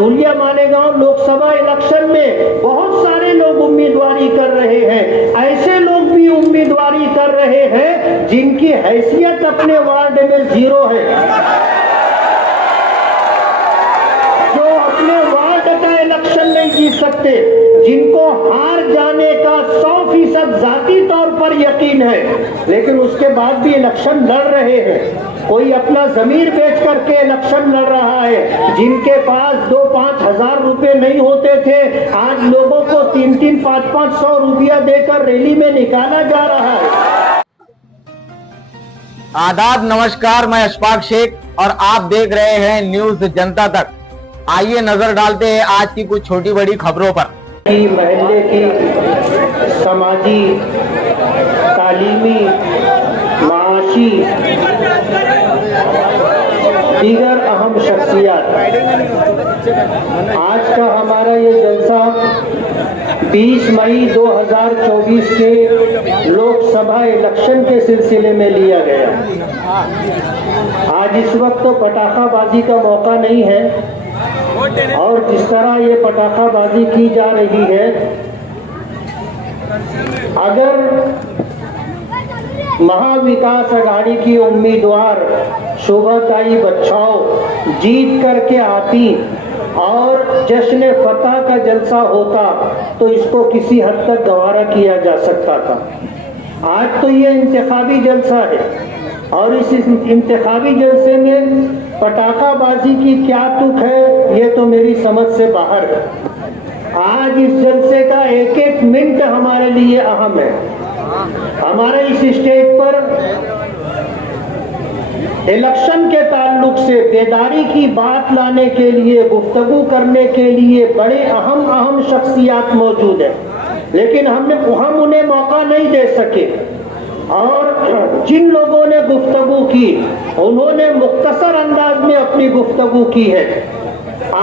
Dhulia Malegaon Lok Sabha election میں بہت سارے لوگ امیدواری کر رہے ہیں. ایسے لوگ بھی امیدواری کر رہے ہیں جن کی حیثیت اپنے وارڈ میں 0 ہے, جو اپنے وارڈ کا الیکشن نہیں جیت سکتے, جن کو ہار جانے کا 100% ذاتی طور پر یقین ہے, لیکن اس کے بعد بھی الیکشن لڑ رہے ہیں. کوئی اپنا ضمیر بیچ کر کے الیکشن لڑ رہا ہے. جن کے پاس 2-5 ہزار روپے نہیں ہوتے تھے, آج لوگوں کو 3-3, 500 روپیہ دے کر ریلی میں نکالا جا رہا ہے. آداب, نمسکار, میں اشفاق شیخ اور آپ دیکھ رہے ہیں نیوز جنتا تک. آئیے نظر ڈالتے ہیں آج کی کچھ چھوٹی بڑی خبروں پر. محلے کی سماجی, تعلیمی, معاشی, دیگر اہم شخصیات. آج کا ہمارا یہ جلسہ 20 مئی 2024 کے لوک سبھا الیکشن کے سلسلے میں لیا گیا. آج اس وقت تو پٹاخہ بازی کا موقع نہیں ہے, اور جس طرح یہ پٹاخہ بازی کی جا رہی ہے, اگر مہا وکاس اگاڑی کی امیدوار شوبھاتائی بچاؤ جیت کر کے آتی اور جشن فتح کا جلسہ ہوتا تو اس کو کسی حد تک گوارا کیا جا سکتا تھا. آج تو یہ انتخابی جلسہ ہے, اور اس انتخابی جلسے میں پٹاخہ بازی کی کیا تک ہے یہ تو میری سمجھ سے باہر ہے. آج اس جلسے کا ایک ایک منٹ ہمارے لیے اہم ہے. ہمارے اس اسٹیج پر الیکشن کے تعلق سے بیداری کی بات لانے کے لیے, گفتگو کرنے کے لیے بڑے اہم شخصیات موجود ہیں, لیکن ہم انہیں موقع نہیں دے سکے. اور جن لوگوں نے گفتگو کی انہوں نے مختصر انداز میں اپنی گفتگو کی ہے.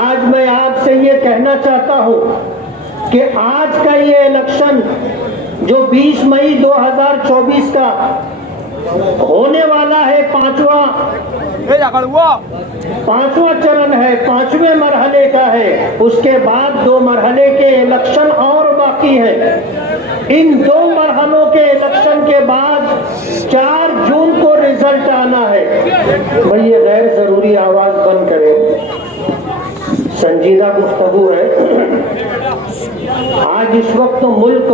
آج میں آپ سے یہ کہنا چاہتا ہوں کہ آج کا یہ الیکشن جو 20 مئی 2024 کا ہونے والا ہے, پانچواں چرن ہے, 5ویں مرحلے کا ہے. اس کے بعد 2 مرحلے کے الیکشن اور باقی ہیں. ان 2 مرحلوں کے الیکشن کے بعد 4 جون کو رزلٹ آنا ہے. بھئی یہ غیر ضروری آواز بند کریں, سنجیدہ گفتگو ہے. آج اس وقت ملک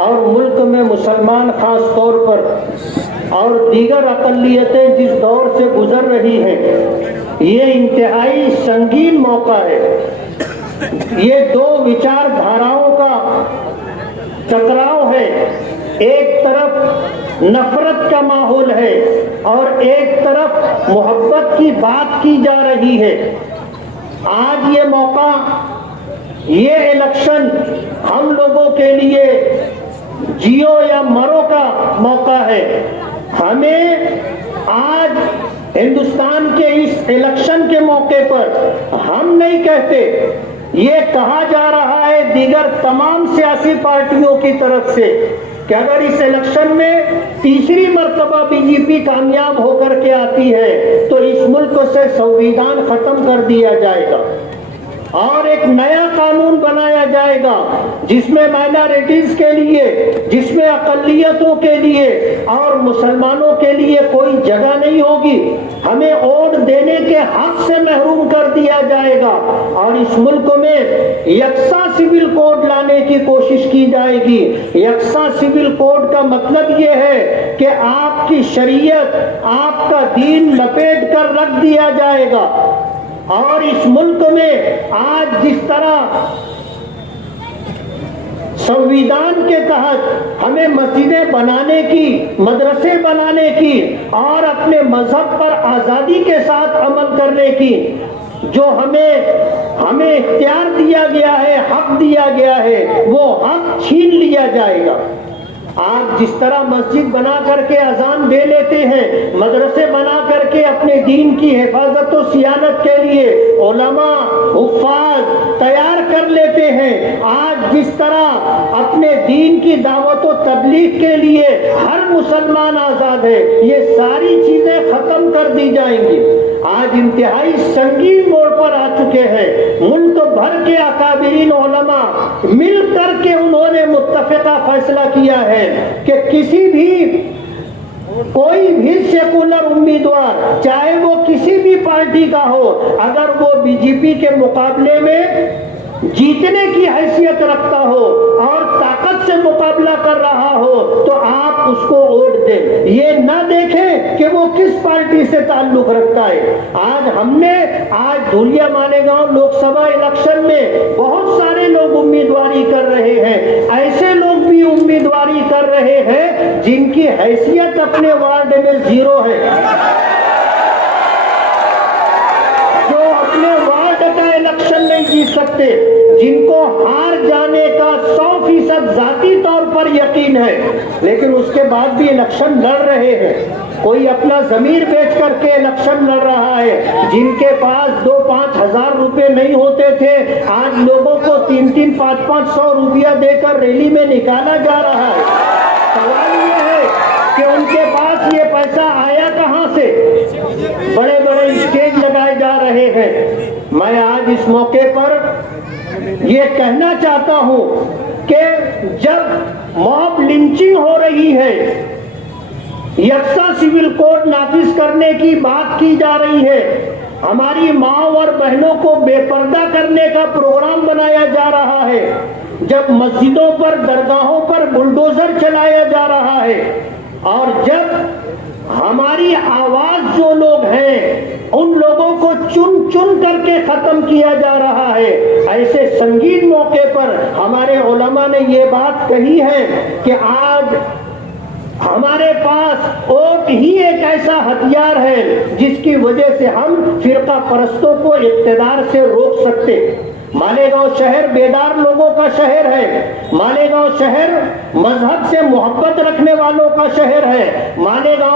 اور ملک میں مسلمان خاص طور پر اور دیگر اقلیتیں جس دور سے گزر رہی ہیں, یہ انتہائی سنگین موقع ہے. یہ 2 وچار دھاراؤں کا ٹکراؤ ہے. ایک طرف نفرت کا ماحول ہے اور ایک طرف محبت کی بات کی جا رہی ہے. آج یہ موقع, یہ الیکشن ہم لوگوں کے لیے جیو یا مرو کا موقع ہے. ہمیں آج ہندوستان کے اس الیکشن کے موقع پر ہم نہیں کہتے, یہ کہا جا رہا ہے دیگر تمام سیاسی پارٹیوں کی طرف سے کہ اگر اس الیکشن میں تیسری مرتبہ بی جے پی کامیاب ہو کر کے آتی ہے تو اس ملک سے سنویدھان ختم کر دیا جائے گا اور ایک نیا قانون بنایا جائے گا جس میں مائنارٹیز کے لیے, جس میں اقلیتوں کے لیے اور مسلمانوں کے لیے کوئی جگہ نہیں ہوگی. ہمیں ووٹ دینے کے حق سے محروم کر دیا جائے گا اور اس ملک میں یکساں سول کوڈ لانے کی کوشش کی جائے گی. یکساں سول کوڈ کا مطلب یہ ہے کہ آپ کی شریعت, آپ کا دین لپیٹ کر رکھ دیا جائے گا. اور اس ملک میں آج جس طرح سنویدھان کے تحت ہمیں مسجدیں بنانے کی, مدرسے بنانے کی اور اپنے مذہب پر آزادی کے ساتھ عمل کرنے کی جو ہمیں اختیار دیا گیا ہے, حق دیا گیا ہے, وہ حق چھین لیا جائے گا. آپ جس طرح مسجد بنا کر کے اذان دے لیتے ہیں, مدرسے بنا کر کے اپنے دین کی حفاظت و صیانت کے لیے علماء, حفاظ تیار کر لیتے ہیں, آج جس طرح اپنے دین کی دعوت و تبلیغ کے لیے ہر مسلمان آزاد ہے, یہ ساری چیزیں ختم کر دی جائیں گی. आज इंतहाई संगीन मोड़ पर आ चुके हैं। मुल्क भर के अकाबिरीन उलमा मिल करके उन्होंने मुत्तफिका फैसला किया है कि किसी भी कोई भी सेकुलर उम्मीदवार, चाहे वो किसी भी पार्टी का हो, अगर वो बीजेपी के मुकाबले में जीतने की हैसियत रखता हो और ताकत से मुकाबला कर रहा हो तो आप उसको वोट दें। ये ना देखें कि वो किस पार्टी से ताल्लुक रखता है। आज धुलिया मालेगांव लोकसभा इलेक्शन में बहुत सारे लोग उम्मीदवारी कर रहे हैं। ऐसे लोग भी उम्मीदवारी कर रहे हैं जिनकी हैसियत अपने वार्ड में 0 है, जो अपने वार्ड का इलेक्शन नहीं जीत सकते, जिनको हार जाने का 100% जाती तौर पर यकीन है, लेकिन उसके बाद भी इलेक्शन लड़ रहे हैं। कोई अपना जमीर बेच करके इलेक्शन लड़ रहा है। जिनके पास 2-5 हजार रुपए नहीं होते थे, आज लोगों को 3-3, 5-5 सौ रुपया देकर रैली में निकाला जा रहा है। सवाल ये है कि उनके पास ये पैसा आया कहां से? बड़े बड़े स्टेज लगाए जा रहे हैं। मैं आज इस मौके पर ये कहना चाहता हूं कि जब मॉब लिंचिंग हो रही है, यकसा सिविल कोड नाफिज करने की बात की जा रही है, हमारी माँ और बहनों को बेपर्दा करने का प्रोग्राम बनाया जा रहा है, जब मस्जिदों पर, दरगाहों पर बुलडोजर चलाया जा रहा है, और जब हमारी आवाज जो लोग हैं उन लोगों को चुन चुन करके खत्म किया जा रहा है, ऐसे संगीन मौके पर हमारे उलमा ने ये बात कही है कि आज हमारे पास वोट ही एक ऐसा हथियार है जिसकी वजह से हम फिरका परस्तों को इक़्तिदार से रोक सकते। मालेगांव शहर बेदार लोगों का शहर है। मालेगांव शहर मजहब से मोहब्बत रखने वालों का शहर है। मालेगांव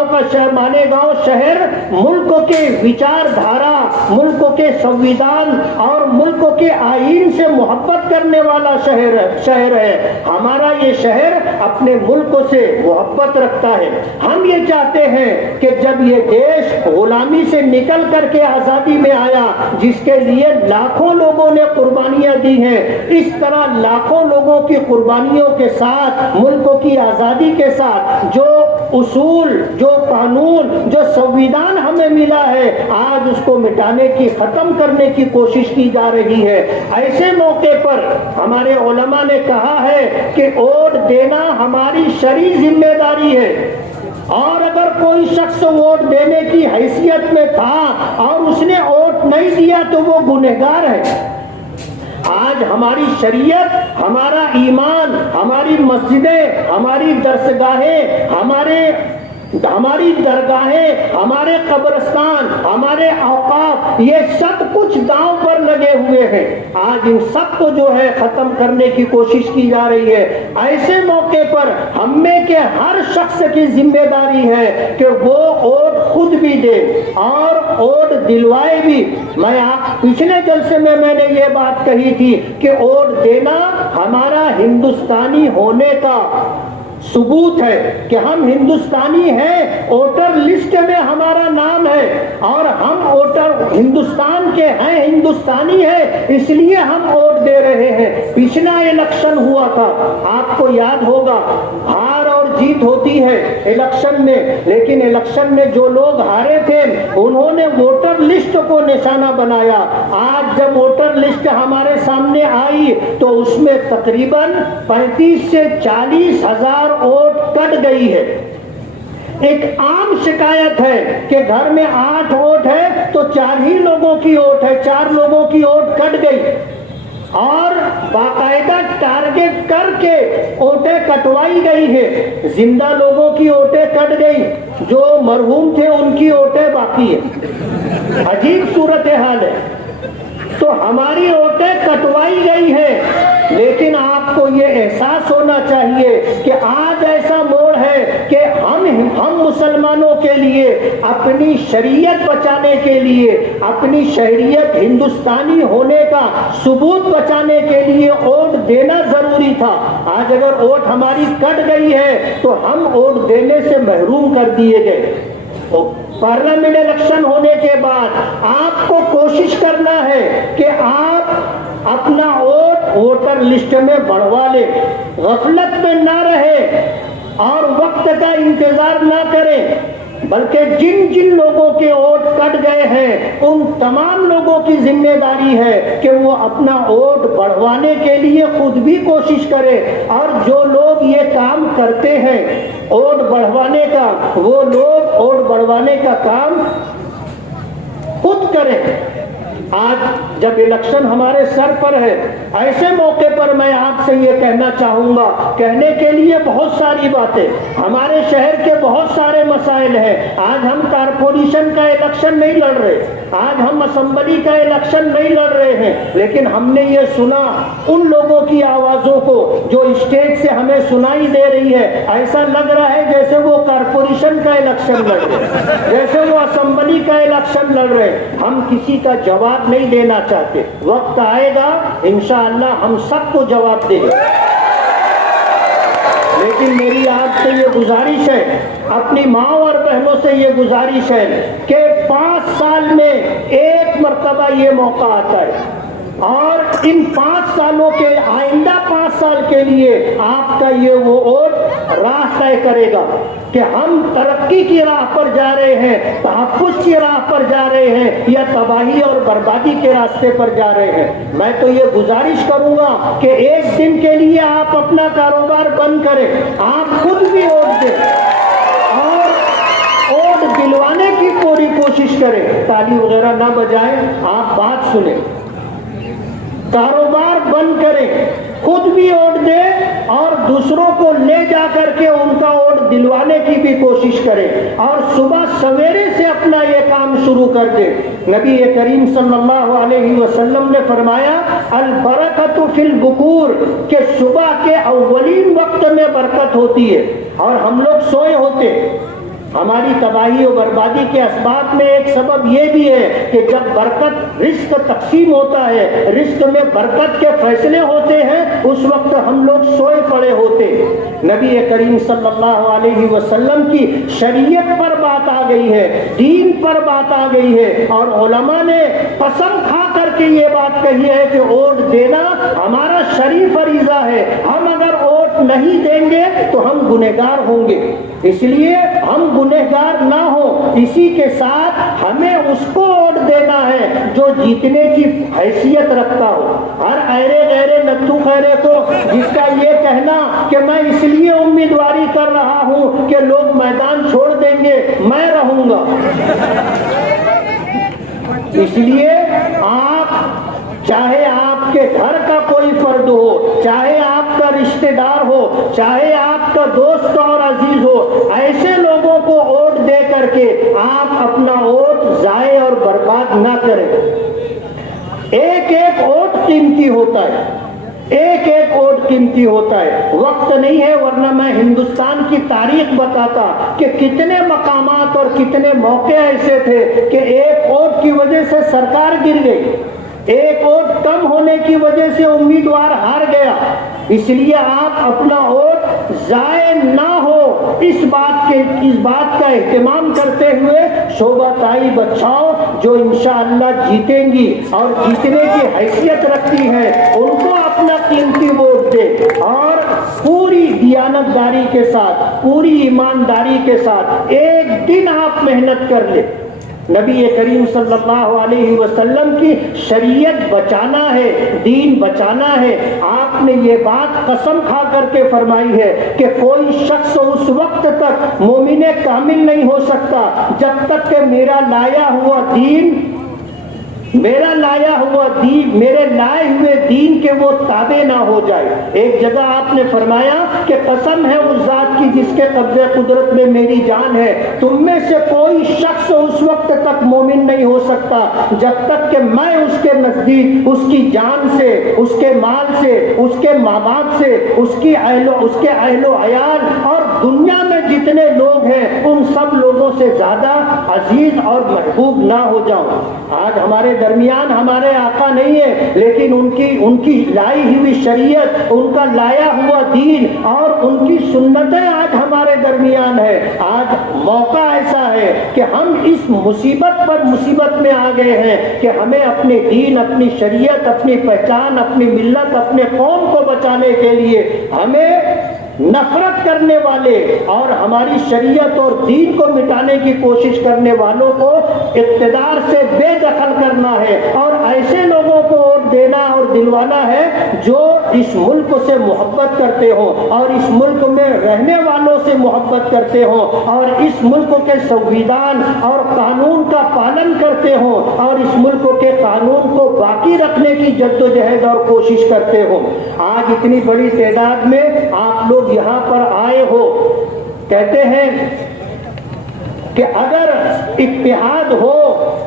शहर मुल्क के विचारधारा, मुल्क के संविधान और मुल्क के आईन से मोहब्बत करने वाला शहर है। हमारा ये शहर अपने मुल्क से मोहब्बत रखता है। हम ये चाहते हैं कि जब ये देश गुलामी से निकल करके आजादी में आया, जिसके लिए लाखों लोगों ने कुर्बानियां दी हैं, इस तरह लाखों लोगों की कुर्बानियों के साथ, मुल्क की आजादी के साथ जो उसूल, जो कानून, जो संविधान हमें मिला है, आज उसको मिटाने की, खत्म करने की कोशिश की जा रही है। ऐसे मौके पर हमारे उलमा ने कहा है कि वोट देना हमारी शरई जिम्मेदारी है, और अगर कोई शख्स वोट देने की हैसियत में था और उसने वोट नहीं दिया तो वो गुनहगार है। आज हमारी शरीयत, हमारा ईमान, हमारी मस्जिदें, हमारी दरसगाहें, हमारी दरगाहें, हमारे कब्रिस्तान, हमारे औकाफ, ये सब कुछ दांव पर लगे हुए हैं। आज इन सब को जो है खत्म करने की कोशिश की जा रही है। ऐसे मौके पर हम में के हर शख्स की जिम्मेदारी है कि वो वोट खुद भी दे और वोट दिलवाए भी। पिछले जलसे में मैंने ये बात कही थी कि वोट देना हमारा हिंदुस्तानी होने का सबूत है कि हम हिंदुस्तानी हैं। वोटर लिस्ट में हमारा नाम है और हम वोटर हिंदुस्तान के हैं, हिंदुस्तानी है, इसलिए हम वोट दे रहे हैं। पिछला इलेक्शन हुआ था, आपको याद होगा, हार और जीत होती है इलेक्शन में, लेकिन इलेक्शन में जो लोग हारे थे उन्होंने वोटर लिस्ट को निशाना बनाया। आज जब वोटर लिस्ट हमारे सामने आई तो उसमें तकरीबन 35 से 40 हजार वोट कट गई है। एक आम शिकायत है कि घर में 8 वोट है तो 4 ही लोगों की वोट है, 4 लोगों की वोट कट गई, और बाकायदा टारगेट करके वोटें कटवाई गई है। जिंदा लोगों की वोटें कट गई, जो मरहूम थे उनकी वोटें बाकी है। अजीब सूरत हाल है। तो हमारी वोटें कटवाई गई है, लेकिन आपको ये एहसास होना चाहिए कि आज ऐसा मोड़ है कि हम मुसलमानों के लिए अपनी शरीयत बचाने के लिए, अपनी शहरियत, हिंदुस्तानी होने का सबूत बचाने के लिए वोट देना जरूरी था। आज अगर वोट हमारी कट गई है तो हम वोट देने से महरूम कर दिए गए। पार्लियामेंट इलेक्शन होने के बाद आपको कोशिश करना है कि आप अपना वोट वोटर लिस्ट में बढ़वा ले, गफलत में ना रहे और वक्त का इंतजार ना करें, बल्कि जिन जिन लोगों के वोट कट गए हैं उन तमाम लोगों की जिम्मेदारी है कि वो अपना वोट बढ़वाने के लिए खुद भी कोशिश करें, और जो लोग ये काम करते हैं वोट बढ़वाने का, वो लोग वोट बढ़वाने का काम खुद करें। आज जब इलेक्शन हमारे सर पर है, ऐसे मौके पर मैं आपसे ये कहना चाहूंगा, कहने के लिए बहुत सारी बातें, हमारे शहर के बहुत सारे मसाइल हैं। आज हम कारपोरेशन का इलेक्शन नहीं लड़ रहे, आज हम असेंबली का इलेक्शन नहीं लड़ रहे हैं, लेकिन हमने ये सुना उन लोगों की आवाजों को जो स्टेज से हमें सुनाई दे रही है, ऐसा लग रहा है जैसे वो कारपोरेशन का इलेक्शन लड़ रहे, जैसे वो असेंबली का इलेक्शन लड़ रहे। हम किसी का जवाब नहीं देना चाहते, वक्त आएगा इंशाअल्लाह हम सबको जवाब देंगे। लेकिन मेरी आपसे ये गुजारिश है, अपनी माँ और बहनों से ये गुजारिश है कि 5 साल में एक मर्तबा ये मौका आता है, और इन 5 सालों के आइंदा 5 साल के लिए आपका ये वो वोट राह तय करेगा कि हम तरक्की की राह पर जा रहे हैं, तहफ्फुज़ की राह पर जा रहे हैं, या तबाही और बर्बादी के रास्ते पर जा रहे हैं। मैं तो ये गुजारिश करूंगा कि एक दिन के लिए आप अपना कारोबार बंद करें, आप खुद भी वोट दें और वोट दिलवाने की पूरी कोशिश करें। ताली वगैरह ना बजाएं, आप बात सुने, कारोबार बंद करें, खुद भी वोट दें और दूसरों को ले जा करके उनका वोट दिलवाने की भी कोशिश करें, और सुबह सवेरे से अपना ये काम शुरू कर दें। नबी करीम सल्लल्लाहु अलैहि वसल्लम ने फरमाया, अल बरकतु फिल बुकूर, के सुबह के अव्वलीन वक्त में बरकत होती है, और हम लोग सोए होते। हमारी तबाही और बर्बादी के असबाब में एक सबब ये भी है कि जब बरकत रिस्क तकसीम होता है, रिस्क में बरकत के फैसले होते हैं, उस वक्त हम लोग सोए पड़े होते। नबी करीम सल्लल्लाहु अलैहि वसल्लम की शरीयत पर बात आ गई है, दीन पर बात आ गई है, और उलमा ने कसम खा करके ये बात कही है कि वोट देना हमारा शरीफ फरीज़ा है, हम अगर वोट नहीं देंगे तो हम गुनहगार होंगे, इसलिए हम गुनहगार ना हो। इसी के साथ हमें उसको वोट देना है जो जीतने की हैसियत रखता हो। हर ऐरे गैरे नत्थू खैरे को जिसका ये कहना कि मैं इसलिए उम्मीदवारी कर रहा हूं कि लोग मैदान छोड़ देंगे, मैं रहूंगा, इसलिए आप चाहे आपके घर का कोई फर्द हो, चाहे आपका रिश्तेदार हो, चाहे आपका दोस्त और अजीज हो, ऐसे लोगों को वोट दे करके आप अपना वोट जाए और बर्बाद ना करें। एक एक वोट कीमती होता है, एक एक वोट कीमती होता है। वक्त नहीं है, वरना मैं हिंदुस्तान की तारीख बताता कि कितने मकामात और कितने मौके ऐसे थे कि एक वोट की वजह से सरकार गिर गई, एक वोट कम होने की वजह से उम्मीदवार हार गया। इसलिए आप अपना वोट जाए ना हो, इस बात का एहतमाम करते हुए शोभाताई बच्चाओं जो इंशाअल्लाह जीतेंगी और जीतने की हैसियत रखती हैं, उनको अपना कीमती वोट दे, और पूरी दियानतदारी के साथ, पूरी ईमानदारी के साथ एक दिन आप मेहनत कर ले। नबी करीम सल्लल्लाहु अलैहि वसल्लम की शरीयत बचाना है, दीन बचाना है। आपने ये बात कसम खा करके फरमाई है कि कोई शख्स उस वक्त तक मोमिने कामिल नहीं हो सकता जब तक कि मेरा लाया हुआ दीन, मेरे लाए हुए दीन के वो ताबे ना हो जाए। एक जगह आपने फरमाया कि कसम है उस जात की जिसके कब्जे कुदरत में मेरी जान है, तुम में से कोई शख्स उस वक्त तक मोमिन नहीं हो सकता जब तक कि मैं उसके नजदीक उसकी जान से, उसके माल से, उसके माँ बाप से, उसके अहलो अयाल और دنیا میں جتنے لوگ ہیں ان سب لوگوں سے زیادہ عزیز اور محبوب نہ ہو جاؤں۔ آج ہمارے درمیان ہمارے آقا نہیں ہے، لیکن ان کی لائی ہوئی شریعت، ان کا لایا ہوا دین اور ان کی سنتیں آج ہمارے درمیان ہے۔ آج موقع ایسا ہے کہ ہم اس مصیبت پر مصیبت میں آ گئے ہیں کہ ہمیں اپنے دین، اپنی شریعت، اپنی پہچان، اپنی ملت، اپنے قوم کو بچانے کے لیے ہمیں نفرت کرنے والے اور ہماری شریعت اور دین کو مٹانے کی کوشش کرنے والوں کو اقتدار سے بے دخل کرنا ہے، اور ایسے لوگوں کو ووٹ دینا اور دلوانا ہے جو اس ملک سے محبت کرتے ہوں اور اس ملک میں رہنے والوں سے محبت کرتے ہوں اور اس ملک کے سنویدھان اور قانون کا پالن کرتے ہوں اور اس ملک کے قانون کو باقی رکھنے کی جدوجہد اور کوشش کرتے ہوں۔ آج اتنی بڑی تعداد میں آپ لوگ یہاں پر آئے ہو، کہتے ہیں کہ اگر اتحاد ہو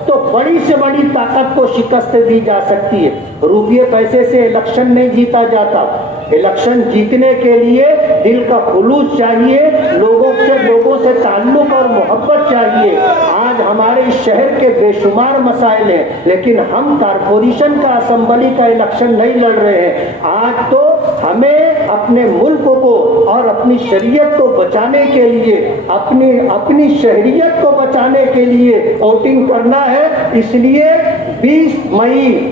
تو بڑی سے بڑی طاقت کو شکست دی جا سکتی ہے۔ روپیے پیسے سے الیکشن نہیں جیتا جاتا، الیکشن جیتنے کے لیے دل کا خلوص چاہیے، لوگوں سے تعلق اور محبت چاہیے۔ آج ہمارے اس شہر کے بے شمار مسائل ہیں، لیکن ہم کارپوریشن کا، اسمبلی کا الیکشن نہیں لڑ رہے ہیں۔ آج تو ہمیں اپنے ملک کو اور اپنی شریعت کو بچانے کے لیے، اپنی شہریت کو بچانے کے لیے ووٹنگ کرنا ہے۔ اس لیے 20 مئی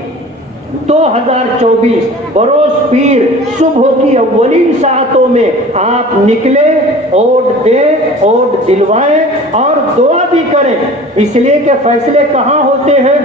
2024 بروز پیر صبح کی اولین ساعتوں میں آپ نکلیں، ووٹ دیں، ووٹ دلوائیں اور دعا بھی کریں، اس لیے کہ فیصلے کہاں ہوتے ہیں؟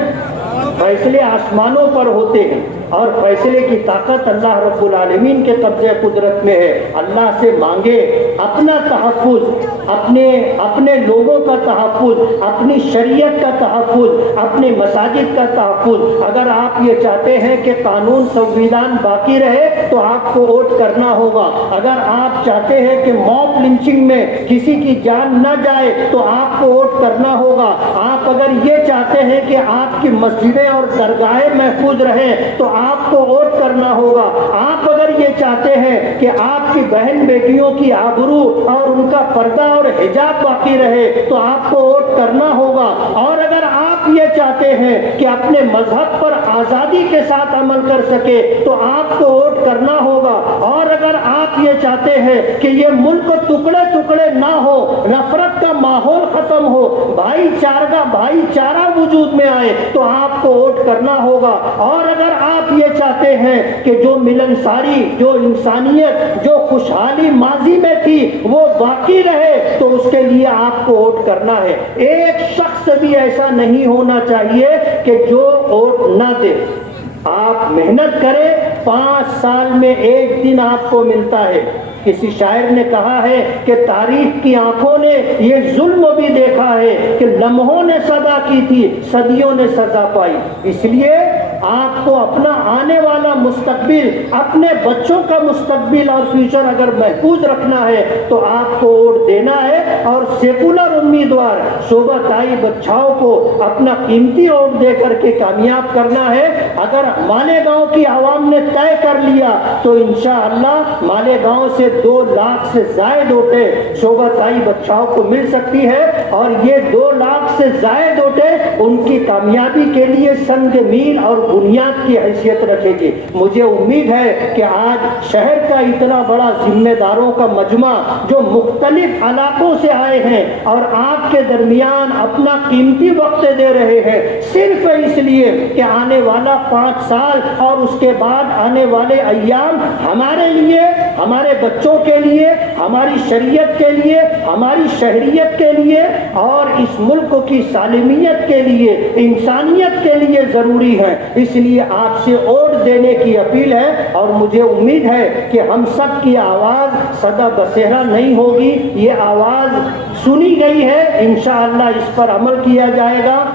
فیصلے آسمانوں پر ہوتے ہیں، اور فیصلے کی طاقت اللہ رب العالمین کے قبضہ قدرت میں ہے۔ اللہ سے مانگے اپنا تحفظ، اپنے لوگوں کا تحفظ، اپنی شریعت کا تحفظ، اپنے مساجد کا تحفظ۔ اگر آپ یہ چاہتے ہیں کہ قانون سنویدھان باقی رہے تو آپ کو ووٹ کرنا ہوگا۔ اگر آپ چاہتے ہیں کہ موب لنچنگ میں کسی کی جان نہ جائے تو آپ کو ووٹ کرنا ہوگا۔ آپ اگر یہ چاہتے ہیں کہ آپ کی مسجدیں اور درگاہیں محفوظ رہیں تو آپ کو ووٹ کرنا ہوگا۔ آپ اگر یہ چاہتے ہیں کہ آپ کی بہن بیٹیوں کی آبرو اور ان کا پردہ اور حجاب باقی رہے تو آپ کو ووٹ کرنا ہوگا۔ اور اگر آپ یہ چاہتے ہیں کہ اپنے مذہب پر آزادی کے ساتھ عمل کر سکے تو آپ کو ووٹ کرنا ہوگا۔ اور اگر آپ یہ چاہتے ہیں کہ یہ ملک ٹکڑے ٹکڑے نہ ہو، نفرت کا ماحول ختم ہو، بھائی چارہ وجود میں آئے تو آپ کو ووٹ کرنا ہوگا۔ اور اگر آپ یہ چاہتے ہیں کہ جو ملنساری، جو انسانیت، جو خوشحالی ماضی میں تھی وہ باقی رہے تو اس کے لیے آپ کو ووٹ کرنا ہے۔ ایک شخص بھی ایسا نہیں ہونا چاہیے کہ جو ووٹ نہ دے۔ آپ محنت کریں، 5 سال میں ایک دن آپ کو ملتا ہے۔ کسی شاعر نے کہا ہے کہ تاریخ کی آنکھوں نے یہ ظلم بھی دیکھا ہے کہ لمحوں نے صدا کی تھی، صدیوں نے سزا پائی۔ اس لیے آپ کو اپنا آنے والا مستقبل، اپنے بچوں کا مستقبل اور فیوچر اگر محفوظ رکھنا ہے تو آپ کو ووٹ دینا ہے، اور سیکولر امیدوار شوبھا تائی بچاؤ کو اپنا قیمتی ووٹ دے کر کے کامیاب کرنا ہے۔ اگر مالیگاؤں کی عوام نے طے کر لیا تو انشاءاللہ مالیگاؤں سے 2 لاکھ سے زائد ووٹیں شوبھا تائی بچاؤ کو مل سکتی ہے، اور یہ 2 لاکھ سے زائد ووٹیں ان کی کامیابی کے لیے سنگ میل اور بنیاد کی حیثیت رکھے گی۔ مجھے امید ہے کہ آج شہر کا اتنا بڑا ذمہ داروں کا مجمع جو مختلف علاقوں سے آئے ہیں اور آپ کے درمیان اپنا قیمتی وقت دے رہے ہیں، صرف اس لیے کہ آنے والا 5 سال اور اس کے بعد آنے والے ایام ہمارے لیے، ہمارے بچوں کے لیے، ہماری شریعت کے لیے، ہماری شہریت کے لیے اور اس ملک کی سالمیت کے لیے، انسانیت کے لیے ضروری ہے۔ اس لیے آپ سے ووٹ دینے کی اپیل ہے، اور مجھے امید ہے کہ ہم سب کی آواز صدا بسیرا نہیں ہوگی، یہ آواز سنی گئی ہے، انشاءاللہ اس پر عمل کیا جائے گا۔